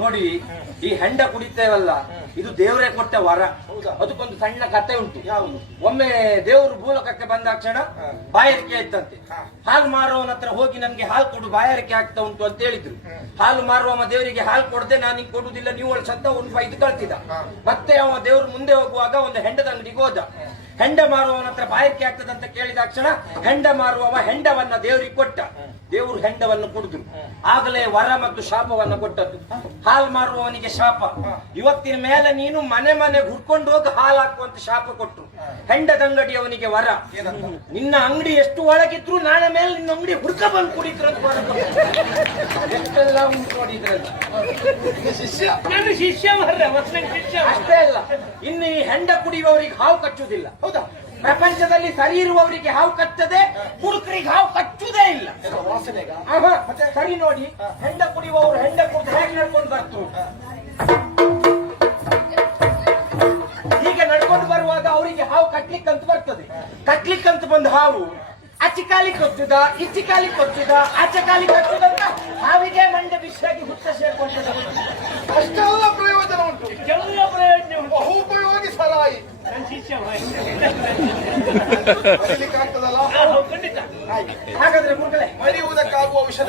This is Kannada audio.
ನೋಡಿ, ಈ ಹೆಂಡ ಕುಡಿತೇವಲ್ಲ, ಇದು ದೇವರೇ ಕೊಟ್ಟ ವರ. ಅದಕ್ಕೊಂದು ಸಣ್ಣ ಕತೆ ಉಂಟು. ಯಾವುದು? ಒಮ್ಮೆ ದೇವರು ಭೂಲೋಕಕ್ಕೆ ಬಂದಾಕ್ಷಣ ಬಾಯಾರಿಕೆ ಆಯ್ತಂತೆ. ಹಾಲು ಮಾರುವವನ ಹತ್ರ ಹೋಗಿ ನನ್ಗೆ ಹಾಲು ಕೊಡು, ಬಾಯಾರಿಕೆ ಆಗ್ತಾ ಉಂಟು ಅಂತ ಹೇಳಿದ್ರು. ಹಾಲು ಮಾರುವವ ದೇವರಿಗೆ ಹಾಲು ಕೊಡದೆ ನಾನು ಹಿಂಗ್ ಕೊಡುದಿಲ್ಲ, ನೀವು ಸತ್ತ ಒಂದು 5 ಕಳ್ತಿದ. ಮತ್ತೆ ಅವ ದೇವರು ಮುಂದೆ ಹೋಗುವಾಗ ಒಂದು ಹೆಂಡದ ಅಂಗಡಿಗೆ ಹೋದ. ಹೆಂಡ ಮಾರುವವನ ಹತ್ರ ಬಾಯಾರಿಕೆ ಆಗ್ತದಂತ ಕೇಳಿದಾಕ್ಷಣ ಹೆಂಡ ಮಾರುವವ ಹೆಂಡವನ್ನ ದೇವರಿಗೆ ಕೊಟ್ಟ. ದೇವರು ಹೆಂಡವನ್ನು ಕುಡಿದ್ರು. ಆಗಲೇ ವರ ಮತ್ತು ಶಾಪವನ್ನ ಕೊಟ್ಟದ್ದು. ಹಾಲು ಮಾರುವವನಿಗೆ ಶಾಪ, ಇವತ್ತಿನ ಮೇಲೆ ನೀನು ಮನೆ ಮನೆ ಹುಡ್ಕೊಂಡು ಹೋಗಿ ಹಾಲು ಹಾಕುವಂತ ಶಾಪ ಕೊಟ್ರು. ಹೆಂಡದ ಅಂಗಡಿಯವನಿಗೆ ವರ, ನಿನ್ನ ಅಂಗಡಿ ಎಷ್ಟು ಒಳಗಿದ್ರು ನಾಳೆ ಮೇಲೆ ನಿನ್ನ ಅಂಗಡಿ ಹುಡ್ಕ ಬಂದು ಕುಡಿದ್ರು ಅಂತ ವರ ಕೊಟ್ರು. ಎಷ್ಟೆಲ್ಲ ಉಂಟು ನೋಡಿದ್ರಲ್ಲ. ಶಿಷ್ಯ ನನ್ನ ಶಿಷ್ಯ ಶಿಷ್ಯ ಅಷ್ಟೇ ಅಲ್ಲ, ಇನ್ನು ಈ ಹೆಂಡ ಕುಡಿಯುವವರಿಗೆ ಹಾವು ಕಚ್ಚುವುದಿಲ್ಲ. ಹೌದಾ? ಪ್ರಪಂಚದಲ್ಲಿ ಸರಿ ಇರುವವರಿಗೆ ಹಾವು ಕಚ್ಚದೆ, ಕುಡುಕರಿಗೆ ಹಾವು ಕಚ್ಚುವುದೇ ಇಲ್ಲ. ಸರಿ ನೋಡಿ, ಹೆಂಡ ಕುಡಿಯುವವರು ಹೆಂಡ ಕುಡಿದು ಹೇಗೆ ನಡ್ಕೊಂಡು ಬರ್ತು. ಹೀಗೆ ನಡ್ಕೊಂಡು ಬರುವಾಗ ಅವರಿಗೆ ಹಾವು ಕಟ್ಲಿಕ್ಕಂತ ಬರ್ತದೆ. ಕಟ್ಲಿಕ್ಕಂತ ಬಂದ ಹಾವು ಆಚೆ ಕಾಲಿ ಕೊಚ್ಚುದ, ಈಚೆ ಕಾಲಿ ಕೊಚ್ಚುದ, ಆಚೆ ಕಾಲಿ ಕಚ್ಚುದಂತ ಹಾವಿಗೆ ಮಂಡೆ ಬಿಸಿಯಾಗಿ ಹುತ್ತ ಸೇರ್ಕೊಂಡ. ಅಷ್ಟೆಲ್ಲ ಪ್ರಯೋಜನ ಉಂಟು. ಎಲ್ಲ ಪ್ರಯೋಜನ ಉಂಟು. ಬಹುಪಯೋಗಿ ಸರಾಯಿ ಶಿಷ್ಯ ಆಗ್ತದಲ್ಲ. ಖಂಡಿತ. ಹಾಗಾದ್ರೆ ಮಕ್ಕಳೇ, ಮರೆಯುವುದಕ್ಕಾಗುವ ವಿಷಯ